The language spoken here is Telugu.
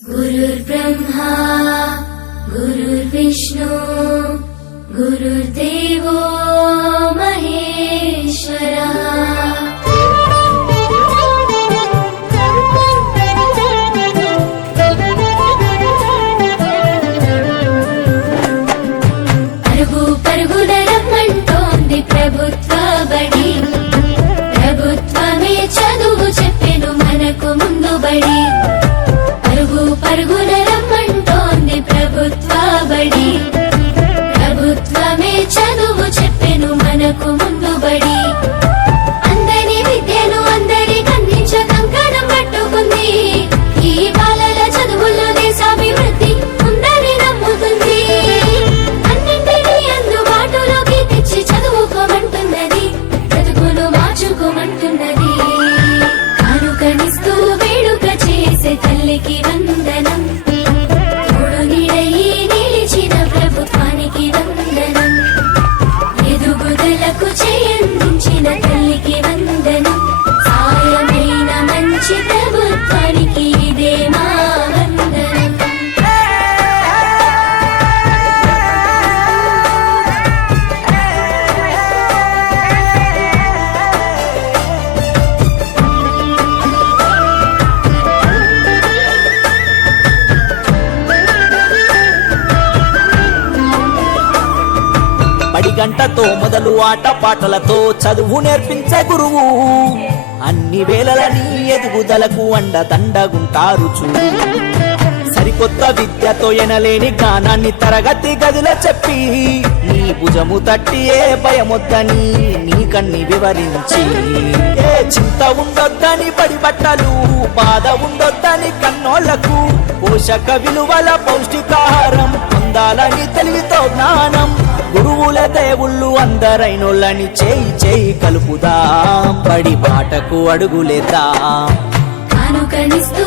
गुरुर्ब्रह्मा गुरुर्विष्णु गुरुर्देवो महेश्वरः। పరుగు పరుగున రమ్మంటోంది ప్రభుత్వ బడి, ప్రభుత్వమే చదువు చెప్పెను మనకు ముందు బడి. పరుగు పరుగున రమ్మంటోంది ప్రభుత్వ బడి, ప్రభుత్వమే చదువు చెప్పెను మనకు ముందు బడి. అందరి విద్యను అందరికి అందించ కంకణం పట్టుకుంది, ఈ బాలల చదువుల్లో దేశాభివృద్ధి ఉందని నమ్ముతుంది. అన్నింటినీ అందుబాటులోకి తెచ్చి చదువుకోమంటున్నది, బ్రతుకును మార్చుకోమంటున్నది. కానుకనిస్తూ వేడుక చేసే తల్లికి వందనం, తోడు నీడయి నిలిచిన ప్రభుత్వానికి వందనం. ఎదుగుదలకు చేయందించిన తల్లికి వందనం, సాయమైన మంచి ప్రభుత్వానికి ఇదే మా వందనం. బడి గంటతో మొదలు ఆట పాటలతో చదువు నేర్పించే గురువు, అన్ని వేళలని ఎదుగుదలకు అండదండగుంటారు చూడు. సరికొత్త విద్యతో ఎనలేని జ్ఞానాన్ని తరగతి గదిలో చెప్పి, నీ భుజము తట్టి ఏ భయమొద్దని నీకన్ని వివరించి, ఏ చింత ఉండొద్దని బడి బట్టలు, బాధ ఉండొద్దని కన్నోళ్లకు, పోషక విలువల పౌష్టికాహారం పొందాలని తెలివితో జ్ఞానం. గురువుల దేవుళ్ళు అందరైనోళ్ళని చేయి చేయి కలుపుదాం, బడి బాటకు అడుగులేద్దాం. కానుకనిస్తూ